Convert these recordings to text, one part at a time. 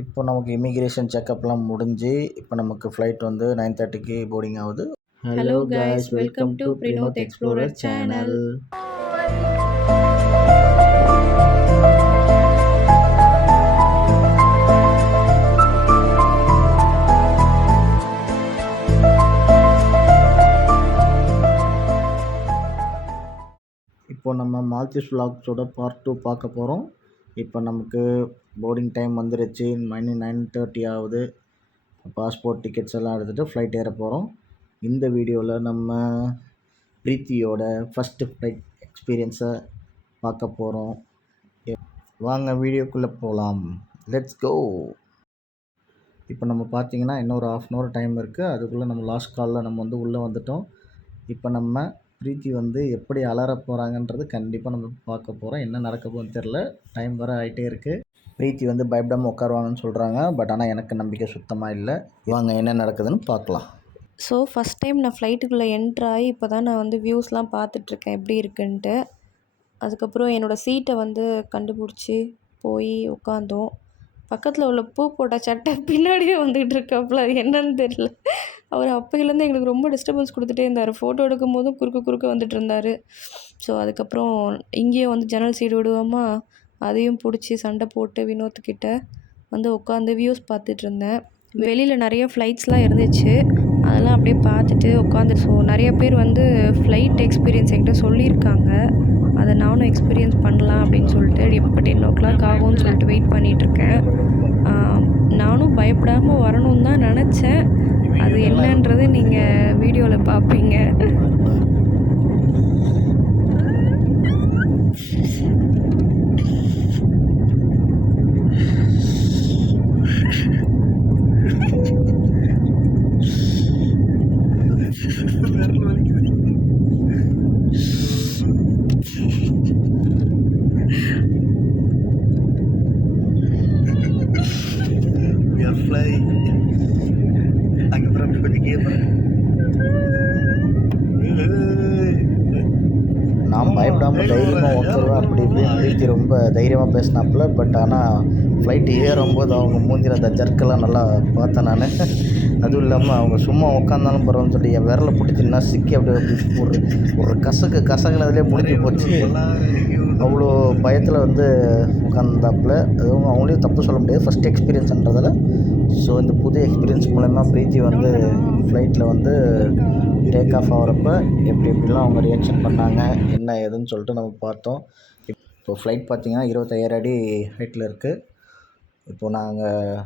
இப்போ நமக்கு இமிக்ரேஷன் செக்கப்லாம் முடிஞ்சு இப்போ நமக்கு ஃப்ளைட் வந்து 9:30க்கு போர்டிங் ஆகுது. Hello guys, welcome to Prinoth Explorer channel. இப்போ நம்ம மால்தீவ்ஸ் vlogsோட பார்ட் 2 பார்க்க போகிறோம். இப்போ நமக்கு போர்டிங் டைம் வந்துருச்சு. மணி 9:30 ஆகுது. பாஸ்போர்ட் டிக்கெட்ஸ் எல்லாம் எடுத்துகிட்டு ஃப்ளைட் ஏற போகிறோம். இந்த வீடியோவில் நம்ம பிரீத்தியோட ஃபஸ்ட்டு ஃப்ளைட் எக்ஸ்பீரியன்ஸை பார்க்க போகிறோம். வாங்க வீடியோக்குள்ளே போகலாம். Let's go. இப்போ நம்ம பார்த்தீங்கன்னா இன்னொரு 1/2 hour டைம் இருக்குது. அதுக்குள்ளே நம்ம லாஸ்ட் காலில் நம்ம வந்து உள்ளே வந்துட்டோம். இப்போ நம்ம பிரீத்தி வந்து எப்படி அலற போகிறாங்கன்றது கண்டிப்பாக நம்ம பார்க்க போகிறோம். என்ன நடக்க போகுதுன்னு தெரில. டைம் வர ஆகிட்டே இருக்குது. பிரீத்தி வந்து பயப்படாமல் உட்காருவாங்கன்னு சொல்கிறாங்க. பட் ஆனால் எனக்கு நம்பிக்கை சுத்தமாக இல்லை. வாங்க என்ன நடக்குதுன்னு பார்க்கலாம். ஸோ ஃபஸ்ட் டைம் நான் ஃப்ளைட்டுக்குள்ளே என்ட்ராகி இப்போ தான் நான் வந்து வியூஸ்லாம் பார்த்துட்ருக்கேன் எப்படி இருக்குன்ட்டு. அதுக்கப்புறம் என்னோடய சீட்டை வந்து கண்டுபிடிச்சி போய் உட்காந்தோம். பக்கத்தில் உள்ள பூ போட்ட சட்டை பின்னாடியே வந்துகிட்டு இருக்காப்புல, அது என்னன்னு தெரியல. அவர் அப்போலேருந்து எங்களுக்கு ரொம்ப டிஸ்டர்பன்ஸ் கொடுத்துட்டே இருந்தார். ஃபோட்டோ எடுக்கும் போதும் குறுக்க வந்துட்டு இருந்தார். ஸோ அதுக்கப்புறம் இங்கேயும் வந்து ஜன்னல் சைடு விடுவோமா, அதையும் பிடிச்சி சண்டை போட்டு வினோத்துக்கிட்ட வந்து உட்காந்து வியூஸ் பார்த்துட்டு இருந்தேன். வெளியில் நிறைய ஃப்ளைட்ஸ்லாம் இருந்துச்சு, அதெல்லாம் அப்படியே பார்த்துட்டு உட்காந்து. ஸோ நிறைய பேர் வந்து ஃப்ளைட் எக்ஸ்பீரியன்ஸ் என்கிட்ட சொல்லியிருக்காங்க. அதை நானும் எக்ஸ்பீரியன்ஸ் பண்ணலாம் அப்படின்னு சொல்லிட்டு இப்போ 10 o'clock ஆகும்னு சொல்லிட்டு வெயிட் பண்ணிகிட்ருக்கேன். நானும் பயப்படாமல் வரணும்னு தான் நினச்சேன். அது என்னன்றது நீங்கள் வீடியோவில் பார்ப்பீங்க. நான் பயப்படாமல் தைரியமாக உட்காருவேன் அப்படி இப்படின்னு பிரீத்தி ரொம்ப தைரியமாக பேசினாப்புல. பட் ஆனால் ஃப்ளைட்டு ஏறும்போது அவங்க மூஞ்சில் அந்த ஜர்க்கெல்லாம் நல்லா பார்த்தேன் நான். அதுவும் இல்லாமல் அவங்க சும்மா உட்காந்தாலும் பரவாயில்ல சொல்லி என் விரலை பிடிச்சி நசுக்கி அப்படியே ஒரு கசகுனதுலேயே முடிஞ்சு போச்சு. அவ்வளோ பயத்தில் வந்து உட்காந்தாப்புல. அதுவும் அவங்களையும் தப்பு சொல்ல முடியாது, ஃபஸ்ட் எக்ஸ்பீரியன்ஸ்ன்றதில். ஸோ இந்த புது எக்ஸ்பீரியன்ஸ் மூலமா பிரீத்தி வந்து ஃப்ளைட்டில் வந்து டேக் ஆஃப் ஆகிறப்ப எப்படிலாம் அவங்க ரியாக்ஷன் பண்ணாங்க, என்ன ஏதுன்னு சொல்லிட்டு நம்ம பார்த்தோம். இப்போ ஃப்ளைட் பார்த்திங்கன்னா 25,000 அடி ஹைட்டில் இருக்குது. இப்போது நாங்கள்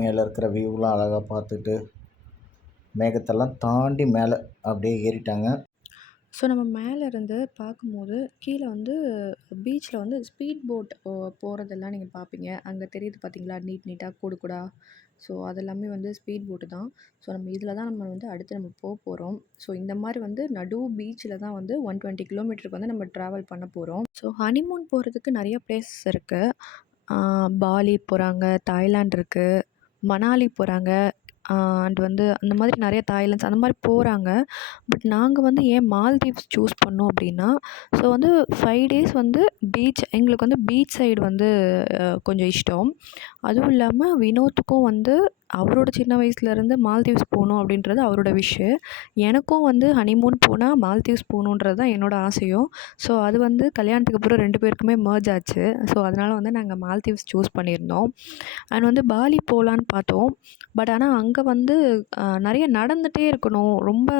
மேலே இருக்கிற வியூலாம் அழகாக பார்த்துட்டு மேகத்தெல்லாம் தாண்டி மேலே அப்படியே ஏறிட்டாங்க. ஸோ நம்ம மேலேருந்து பார்க்கும்போது கீழே வந்து பீச்சில் வந்து ஸ்பீட் போட் போகிறதெல்லாம் நீங்கள் பார்ப்பீங்க. அங்கே தெரியுது பார்த்தீங்களா, நீட்டாக கூடா. ஸோ அதெல்லாமே வந்து ஸ்பீட் போட்டு தான். ஸோ நம்ம இதில் தான் நம்ம வந்து அடுத்து நம்ம போகிறோம். ஸோ இந்த மாதிரி வந்து நடு பீச்சில் தான் வந்து 120 கிலோமீட்டருக்கு வந்து நம்ம ட்ராவல் பண்ண போகிறோம். ஸோ ஹனிமூன் போகிறதுக்கு நிறைய பிளேஸஸ் இருக்குது. பாலி போகிறாங்க, தாய்லாண்ட் இருக்குது, மணாலி போகிறாங்க, அண்ட் வந்து அந்த மாதிரி நிறைய தாய்லாண்ட்ஸ் அந்த மாதிரி போகிறாங்க. பட் நாங்கள் வந்து ஏன் மால்தீவ்ஸ் சூஸ் பண்ணோம் அப்படின்னா, ஸோ வந்து 5 days வந்து எங்களுக்கு வந்து பீச் சைடு வந்து கொஞ்சம் இஷ்டம். அதுவும் இல்லாமல் வினோத்துக்கும் வந்து அவரோட சின்ன வயசுலேருந்து மால்தீவ்ஸ் போகணும் அப்படின்றது அவரோட விஷ். எனக்கும் வந்து ஹனிமூன் போனால் மால்தீவ்ஸ் போகணுன்றது தான் என்னோடய ஆசையும். ஸோ அது வந்து கல்யாணத்துக்கு அப்புறம் 2 பேருக்குமே மர்ஜ் ஆச்சு. ஸோ அதனால் வந்து நாங்கள் மால்தீவ்ஸ் சூஸ் பண்ணியிருந்தோம். அண்ட் வந்து பாலி போகலான்னு பார்த்தோம். பட் ஆனால் அங்கே வந்து நிறைய நடந்துகிட்டே இருக்கணும், ரொம்ப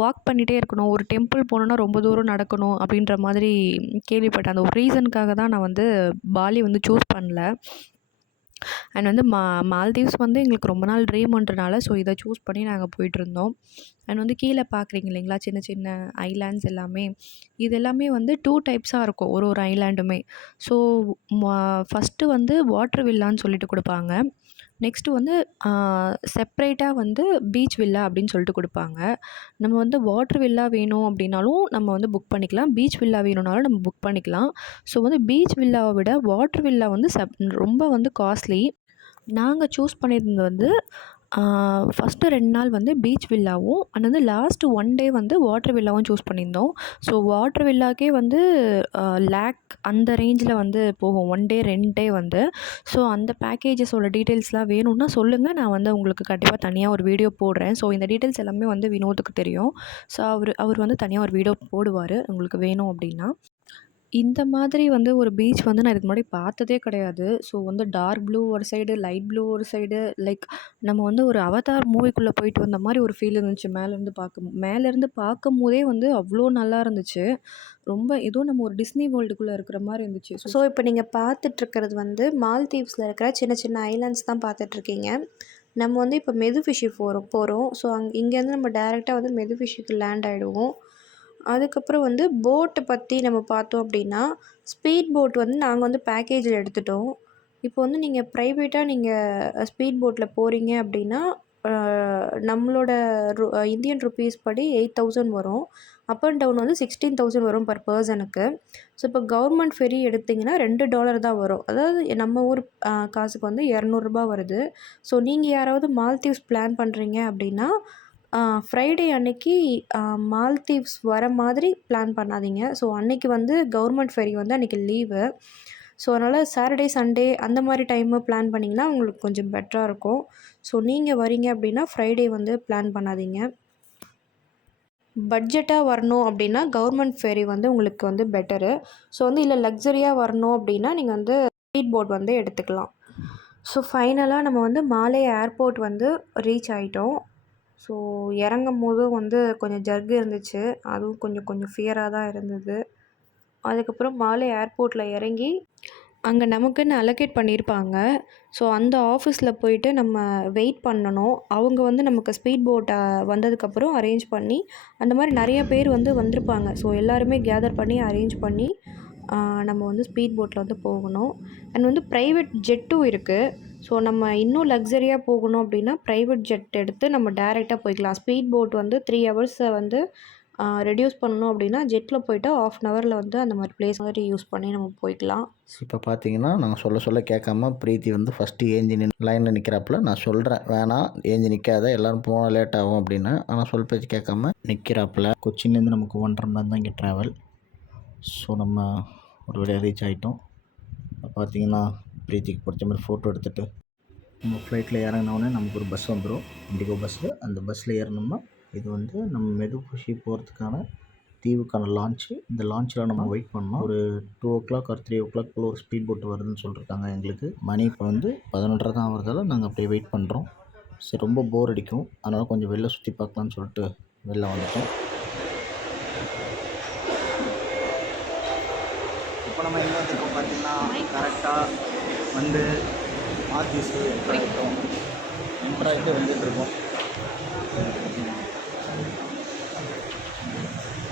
வாக் பண்ணிகிட்டே இருக்கணும். ஒரு டெம்பிள் போகணுன்னா ரொம்ப தூரம் நடக்கணும் அப்படின்ற மாதிரி கேள்விப்பட்டேன். அந்த ஒரு ரீசனுக்காக தான் நான் வந்து பாலி வந்து சூஸ் பண்ணல. அண்ட் வந்து மால்தீவ்ஸ் வந்து எங்களுக்கு ரொம்ப நாள் ட்ரீம்ன்றனால ஸோ இதை சூஸ் பண்ணி நாங்கள் போயிட்டுருந்தோம். அண்ட் வந்து கீழே பார்க்குறீங்க இல்லைங்களா, சின்ன சின்ன ஐலாண்ட்ஸ் எல்லாமே. இது எல்லாமே வந்து 2 டைப்ஸாக இருக்கும் ஒரு ஐலாண்டுமே. ஸோ ஃபஸ்ட்டு வந்து வாட்டர் வில்லான்னு சொல்லிட்டு கொடுப்பாங்க. நெக்ஸ்ட்டு வந்து செப்ரேட்டாக வந்து பீச் வில்லா அப்படின்னு சொல்லிட்டு கொடுப்பாங்க. நம்ம வந்து வாட்டர் வில்லா வேணும் அப்படின்னாலும் நம்ம வந்து புக் பண்ணிக்கலாம், பீச் வில்லா வேணும்னாலும் நம்ம புக் பண்ணிக்கலாம். ஸோ வந்து பீச் வில்லாவை விட வாட்டர் வில்லா வந்து ரொம்ப வந்து காஸ்ட்லி. நாங்கள் சூஸ் பண்ணியிருந்தது வந்து ஃபஸ்ட்டு 2 நாள் வந்து பீச் வில்லாவும் அண்ட் வந்து லாஸ்ட்டு 1 டே வந்து வாட்டர் வில்லாவும் சூஸ் பண்ணியிருந்தோம். ஸோ வாட்டர் வில்லாக்கே வந்து லேக் அந்த ரேஞ்சில் வந்து போகும் 1 டே ரெண்ட்டே வந்து. ஸோ அந்த பேக்கேஜஸோட டீட்டெயில்ஸ்லாம் வேணும்னா சொல்லுங்கள், நான் வந்து உங்களுக்கு கண்டிப்பாக தனியாக ஒரு வீடியோ போடுறேன். ஸோ இந்த டீட்டெயில்ஸ் எல்லாமே வந்து வினோத்துக்கு தெரியும். ஸோ அவர் வந்து தனியாக ஒரு வீடியோ போடுவார் உங்களுக்கு வேணும் அப்படின்னா. இந்த மாதிரி வந்து ஒரு பீச் வந்து நான் இதுக்கு முன்னாடி பார்த்ததே கிடையாது. ஸோ வந்து டார்க் ப்ளூ ஒரு சைடு, லைட் ப்ளூ ஒரு சைடு, லைக் நம்ம வந்து ஒரு அவதார் மூவிக்குள்ளே போயிட்டு வந்த மாதிரி ஒரு ஃபீல் இருந்துச்சு மேலேருந்து பார்க்கும்போதே வந்து அவ்வளோ நல்லா இருந்துச்சு. ரொம்ப ஏதோ நம்ம ஒரு டிஸ்னி வேர்ல்டுக்குள்ளே இருக்கிற மாதிரி இருந்துச்சு. ஸோ இப்போ நீங்கள் பார்த்துட்ருக்கிறது வந்து மால்தீவ்ஸில் இருக்கிற சின்ன சின்ன ஐலாண்ட்ஸ் தான் பார்த்துட்ருக்கீங்க. நம்ம வந்து இப்போ மெதுஃபிஷி போகிறோம். ஸோ இங்கேருந்து நம்ம டேரெக்டாக வந்து மெதுஃபிஷிக்கு லேண்ட் ஆகிடுவோம். அதுக்கப்புறம் வந்து போட்டை பற்றி நம்ம பார்த்தோம் அப்படின்னா, ஸ்பீட் போட் வந்து நாங்கள் வந்து பேக்கேஜில் எடுத்துட்டோம். இப்போ வந்து நீங்கள் ப்ரைவேட்டாக நீங்கள் ஸ்பீட் போட்டில் போகிறீங்க அப்படின்னா, நம்மளோட இந்தியன் ருப்பீஸ் படி 8,000 வரும். அப் அண்ட் டவுன் வந்து 16,000 வரும் பர் பர்சனுக்கு. ஸோ இப்போ கவர்மெண்ட் ஃபெரி எடுத்திங்கன்னா $2 தான் வரும். அதாவது நம்ம ஊர் காசுக்கு வந்து ₹200 வருது. ஸோ நீங்கள் யாராவது மால்தீவ்ஸ் பிளான் பண்ணுறீங்க அப்படின்னா, ஃப்ரைடே அன்னைக்கு மால்தீவ்ஸ் வர மாதிரி பிளான் பண்ணாதீங்க. ஸோ அன்னைக்கு வந்து கவர்மெண்ட் ஃபெரி வந்து அன்றைக்கி லீவு. ஸோ அதனால் சாட்டர்டே, சண்டே அந்த மாதிரி டைமு பிளான் பண்ணிங்கன்னா உங்களுக்கு கொஞ்சம் பெட்டராக இருக்கும். ஸோ நீங்கள் வரீங்க அப்படின்னா ஃப்ரைடே வந்து பிளான் பண்ணாதீங்க. பட்ஜெட்டாக வரணும் அப்படின்னா கவர்மெண்ட் ஃபெரி வந்து உங்களுக்கு வந்து பெட்டரு. ஸோ வந்து இல்லை லக்ஸரியாக வரணும் அப்படின்னா நீங்கள் வந்து ஸ்பீட் போட் வந்து எடுத்துக்கலாம். ஸோ ஃபைனலாக நம்ம வந்து மாலே ஏர்போர்ட் வந்து ரீச் ஆகிட்டோம். ஸோ இறங்கும்போதும் வந்து கொஞ்சம் ஜர்க் இருந்துச்சு. அதுவும் கொஞ்சம் ஃபியராக தான் இருந்தது. அதுக்கப்புறம் மாலே ஏர்போர்ட்டில் இறங்கி அங்கே நமக்குன்னு அலோகேட் பண்ணியிருப்பாங்க. ஸோ அந்த ஆஃபீஸில் போயிட்டு நம்ம வெயிட் பண்ணணும். அவங்க வந்து நமக்கு ஸ்பீட் போட்டை வந்ததுக்கப்புறம் அரேஞ்ச் பண்ணி அந்த மாதிரி நிறைய பேர் வந்து வந்திருப்பாங்க. ஸோ எல்லாருமே கேதர் பண்ணி அரேஞ்ச் பண்ணி நம்ம வந்து ஸ்பீட் போட்டில் வந்து போகணும். அண்ட் வந்து ப்ரைவேட் ஜெட்டும் இருக்குது. ஸோ நம்ம இன்னும் லக்ஸரியாக போகணும் அப்படின்னா ப்ரைவேட் ஜெட் எடுத்து நம்ம டேரெக்டாக போய்க்கலாம். ஸ்பீட் போட் வந்து 3 ஹவர்ஸை வந்து ரெடியூஸ் பண்ணணும் அப்படின்னா ஜெட்டில் போய்ட்டு 1/2 ஹவரில் வந்து அந்த மாதிரி பிளேஸ் மாதிரி யூஸ் பண்ணி நம்ம போய்க்கலாம். இப்போ பார்த்தீங்கன்னா நாங்கள் சொல்ல கேட்காம ப்ரீத்தி வந்து ஃபஸ்ட்டு ஏஞ்சி லைனில் நிற்கிறாப்புல. நான் சொல்கிறேன் வேணாம் ஏஞ்சி நிற்காத, எல்லோரும் போனால் லேட் ஆகும் அப்படின்னு. ஆனால் சொல் பேச்சு கேட்காம நிற்கிறாப்புல. கொச்சின்லேருந்து நமக்கு 1.5 மணி நேரம் தான் இங்கே ட்ராவல். ஸோ நம்ம ஒரு வழியாக ரீச் ஆகிட்டோம். பார்த்தீங்கன்னா ப்ரீத்திக்கு பிடிச்ச மாதிரி ஃபோட்டோ எடுத்துகிட்டு நம்ம ஃப்ளைட்டில் இறங்கினோடனே நமக்கு ஒரு பஸ் வந்துடும், இண்டிகோ பஸ்ஸு. அந்த பஸ்ஸில் ஏறினோம்னா இது வந்து நம்ம மெதுஃபிஷி போகிறதுக்கான தீவுக்கான லான்ச்சு. இந்த லான்ச்சில் நம்ம வெயிட் பண்ணோம். ஒரு 2 o'clock or 3 o'clock போல் ஒரு ஸ்பீட் போட்டு வருதுன்னு சொல்லியிருக்காங்க எங்களுக்கு. மணி இப்போ வந்து 11:30 தான் ஆகிறதால நாங்கள் அப்படியே வெயிட் பண்ணுறோம். சரி ரொம்ப போர் அடிக்கும், அதனால் கொஞ்சம் வெளில சுற்றி பார்க்கலான்னு சொல்லிட்டு வெளில வந்துட்டோம். இப்போ நம்ம எங்கே வந்துருக்கோம் பார்த்தீங்கன்னா கரெக்டாக வந்து மால்தீவ்ஸ் என்ட்ராகிட்டு வந்துட்டுருக்கோம்.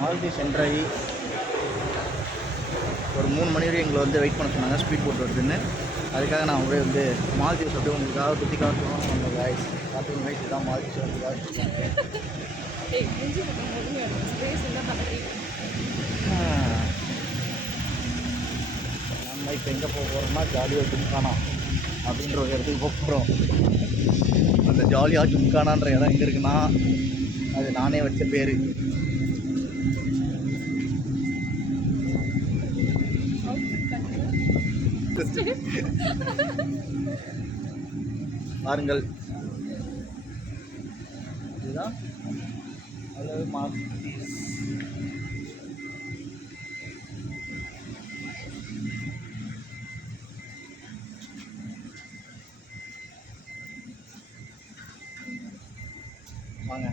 மால்தீவ்ஸ் என்ட்ராகி ஒரு 3 மணி வரையும் எங்களை வந்து வெயிட் பண்ண சொன்னாங்க ஸ்பீட் போட் வருதுன்னு. அதுக்காக நான் அப்படியே வந்து மால்தீவ்ஸ் அப்படியே உங்களுக்காக சுற்றி காட்டுவோம். அந்த காய்ஸ் பார்த்துக்கோங்க, காய்ஸ் இதுதான் மால்தீவ்ஸ் வந்து நம்ம இப்போ எங்கே போக போகிறோம்னா ஜாலியாக ஜிம்கானா அப்படின்ற ஒரு இடத்துக்கு போக போகிறோம். அந்த ஜாலியாக ஜிம்கானான்ற இடம் எங்கே இருக்குன்னா அது நானே வச்ச பேர். பாருங்கள், இதுதான் அல்லது மால்தீவ்ஸ். வாங்க.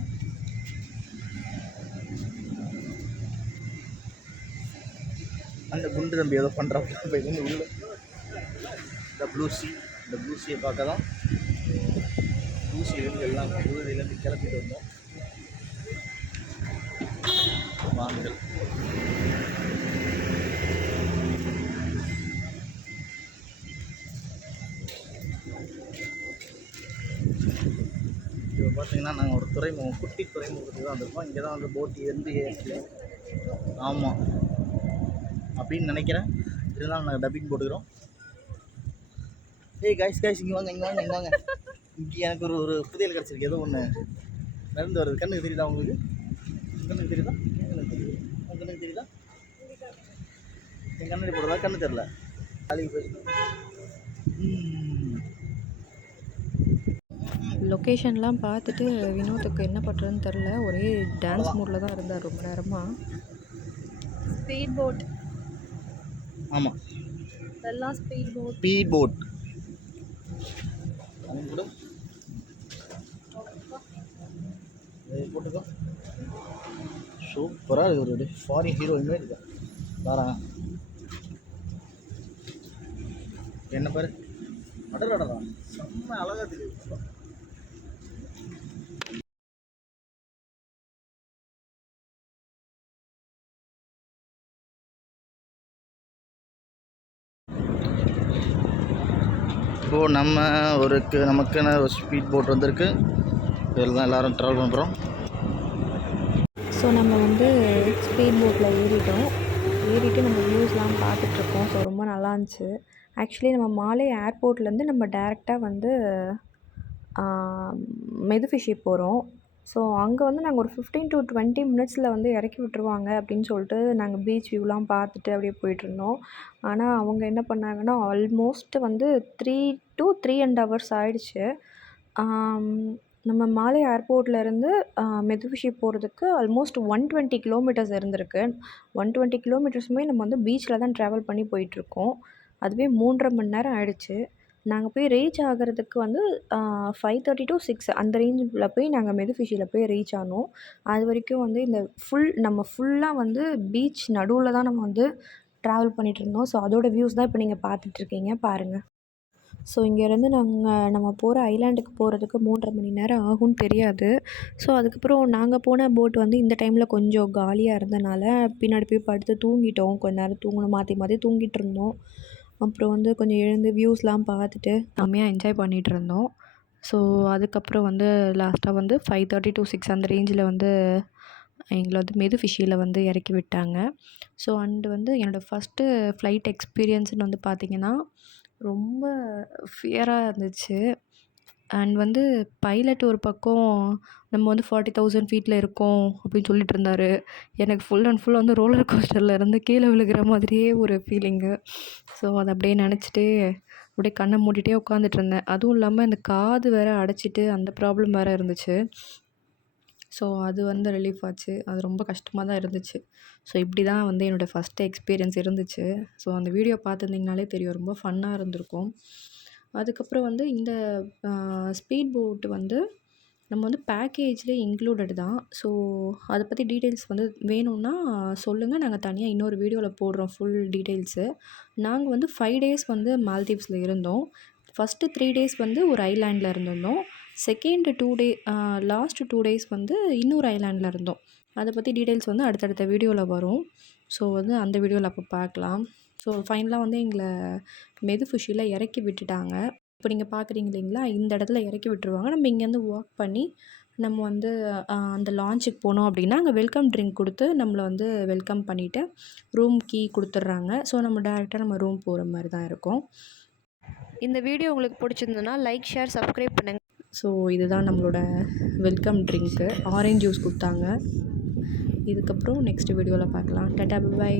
அந்த குண்டு தம்பி ஏதோ பண்ணுறாப்புல. இப்போ இது வந்து உள்ள இந்த ப்ளூ சீயை பார்க்க தான் ப்ளூ சீலேருந்து எல்லாம் புதுதிலேருந்து கிளப்பிட்டு வந்தோம். வாங்கள். இப்போ பார்த்தீங்கன்னா நாங்கள் ஒரு துறைமுகம், குட்டி துறைமுகத்துக்கு தான் வந்திருக்கோம். இங்கே தான் வந்து போட்டு இருந்து ஆமாம் அப்படின்னு நினைக்கிறேன். இருந்தாலும் நாங்கள் டப்பிங் போட்டுக்கிறோம். ஏய் கைஸ் இங்கே வாங்க. இங்கே எனக்கு ஒரு புதையல் கிடச்சிருக்கு. ஏதோ ஒன்று நடந்து வருது. கண்ணுக்கு தெரியுதா உங்களுக்கு? கண்ணுக்கு தெரியுதா? என் கண்ணுக்கு தெரியுது. உங்கள் கண்ணுக்கு தெரியுதா? என் கண்ணாடி போடுறதா? கண்ணு தெரில. நாளைக்கு போயிட்டு லொக்கேஷன்லாம் பார்த்துட்டு வினோத்துக்கு என்ன பண்ணுறதுன்னு தெரில. ஒரே டான்ஸ் மூடில் தான் இருந்தார் ரொம்ப நேரமாக. Speed boat. ஆமாம், இதெல்லாம் ஸ்பீட் போட். Speed boat. அது கூட போட்டுக்கோ. சூப்பராக இருக்குது. ஒரு ஃபாரின் ஹீரோயின் மாதிரி இருக்கா. பாருங்க என்ன பாரு. அடடா செம்ம அழகாக தெரியுது. இப்போது நம்ம நமக்கான ஒரு ஸ்பீட் போட் வந்திருக்கு. இதில் தான் எல்லோரும் ட்ராவல் பண்ணுறோம். ஸோ நம்ம வந்து ஸ்பீட் போட்டில் ஏறிட்டு நம்ம வியூஸ்லாம் பார்த்துட்ருக்கோம். ஸோ ரொம்ப நல்லா இருந்துச்சு. ஆக்சுவலி நம்ம மாலே ஏர்போர்ட்லேருந்து நம்ம டேரெக்டாக வந்து மெதுஃபிஷி போகிறோம். ஸோ அங்கே வந்து நாங்கள் ஒரு 15 to 20 மினிட்ஸில் வந்து இறக்கி விட்டுருவாங்க அப்படின்னு சொல்லிட்டு நாங்கள் பீச் வியூலாம் பார்த்துட்டு அப்படியே போயிட்டுருந்தோம். ஆனால் அவங்க என்ன பண்ணாங்கன்னா ஆல்மோஸ்ட் வந்து 3 to 3.5 hours ஆயிடுச்சு. நம்ம மாலே ஏர்போர்ட்லேருந்து மெதுஃபிஷி போகிறதுக்கு ஆல்மோஸ்ட் 120 கிலோமீட்டர்ஸ் இருந்திருக்கு. 120 கிலோமீட்டர்ஸுமே நம்ம வந்து பீச்சில் தான் ட்ராவல் பண்ணி போயிட்டுருக்கோம். அதுவே 3.5 மணி நேரம் ஆயிடுச்சு. நாங்கள் போய் ரீச் ஆகுறதுக்கு வந்து 5:30 to 6 அந்த ரேஞ்சில் போய் நாங்கள் மெதுஃபிஷியில் போய் ரீச் ஆனோம். அது வரைக்கும் வந்து நம்ம ஃபுல்லாக வந்து பீச் நடுவில் தான் நம்ம வந்து ட்ராவல் பண்ணிகிட்ருந்தோம். ஸோ அதோட வியூஸ் தான் இப்போ நீங்கள் பார்த்துட்ருக்கீங்க பாருங்கள். ஸோ இங்கேருந்து நம்ம போகிற ஐலாண்டுக்கு போகிறதுக்கு 3.5 மணி நேரம் ஆகும்னு தெரியாது. ஸோ அதுக்கப்புறம் நாங்கள் போன போட் வந்து இந்த டைமில் கொஞ்சம் காலியாக இருந்தனால பின்னாடி போய் படுத்து தூங்கிட்டோம். கொஞ்ச நேரம் தூங்கணும், மாற்றி மாற்றி தூங்கிட்டு இருந்தோம். அப்புறம் வந்து கொஞ்சம் எழுந்து வியூஸ்லாம் பார்த்துட்டு செம்மையாக என்ஜாய் பண்ணிகிட்டு இருந்தோம். ஸோ அதுக்கப்புறம் வந்து லாஸ்ட்டாக வந்து 5:30 to 6 அந்த ரேஞ்சில் வந்து எங்களை வந்து மெதுஃபிஷியில் வந்து இறக்கி விட்டாங்க. ஸோ வந்து என்னோடய ஃபஸ்ட்டு ஃப்ளைட் எக்ஸ்பீரியன்ஸ்னு வந்து பார்த்திங்கன்னா ரொம்ப ஃபியராக இருந்துச்சு. அண்ட் வந்து பைலட் ஒரு பக்கம் நம்ம வந்து 40,000 ஃபீட்டில் இருக்கோம் அப்படின்னு சொல்லிட்டு இருந்தார். எனக்கு ஃபுல் அண்ட் ஃபுல் வந்து ரோலர் கோஸ்டரில் இருந்து கீழே விழுகிற மாதிரியே ஒரு ஃபீலிங்கு. ஸோ அதை அப்படியே நினச்சிட்டு அப்படியே கண்ணை மூடிட்டே உட்காந்துட்ருந்தேன். அதுவும் இல்லாமல் இந்த காது வேறு அடைச்சிட்டு அந்த ப்ராப்ளம் வேறு இருந்துச்சு. ஸோ அது வந்து ரிலீஃப் ஆச்சு. அது ரொம்ப கஷ்டமாக தான் இருந்துச்சு. ஸோ இப்படி தான் வந்து என்னோடய ஃபஸ்ட்டு எக்ஸ்பீரியன்ஸ் இருந்துச்சு. ஸோ அந்த வீடியோ பார்த்துருந்தீங்கனாலே தெரியும், ரொம்ப ஃபன்னாக இருந்திருக்கும். அதுக்கப்புறம் வந்து இந்த ஸ்பீட் போட் வந்து நம்ம வந்து பேக்கேஜ்லேயே இன்க்ளூடட் தான். ஸோ அதை பற்றி டீட்டெயில்ஸ் வந்து வேணும்னா சொல்லுங்கள், நாங்கள் தனியாக இன்னொரு வீடியோவில் போடுறோம் ஃபுல் டீட்டெயில்ஸு. நாங்கள் வந்து 5 days வந்து மால்தீவ்ஸில் இருந்தோம். ஃபஸ்ட்டு 3 days வந்து ஒரு ஐலாண்டில் இருந்திருந்தோம். செகண்ட் 2 டே லாஸ்ட் 2 days வந்து இன்னொரு ஐலாண்டில் இருந்தோம். அதை பற்றி டீட்டெயில்ஸ் வந்து அடுத்தடுத்த வீடியோவில் வரும். ஸோ வந்து அந்த வீடியோவில் அப்போ பார்க்கலாம். ஸோ ஃபைனலாக வந்து எங்களை மெதுஃபிஷியில் இறக்கி விட்டுட்டாங்க. இப்போ நீங்கள் பார்க்குறீங்க இல்லைங்களா, இந்த இடத்துல இறக்கி விட்டுருவாங்க. நம்ம இங்கேருந்து வாக் பண்ணி நம்ம வந்து அந்த லான்ச்சுக்கு போனோம் அப்படின்னா அங்கே வெல்கம் ட்ரிங்க் கொடுத்து நம்மளை வந்து வெல்கம் பண்ணிவிட்டு ரூம் கீ கொடுத்துட்றாங்க. ஸோ நம்ம டேரெக்டாக நம்ம ரூம் போகிற மாதிரி தான் இருக்கும். இந்த வீடியோ உங்களுக்கு பிடிச்சிருந்ததுன்னா லைக், ஷேர், சப்ஸ்கிரைப் பண்ணுங்கள். ஸோ இதுதான் நம்மளோட வெல்கம் ட்ரிங்க்கு. ஆரஞ்ச் ஜூஸ் கொடுத்தாங்க. இதுக்கப்புறம் நெக்ஸ்ட் வீடியோவில் பார்க்கலாம். டாடா, பை.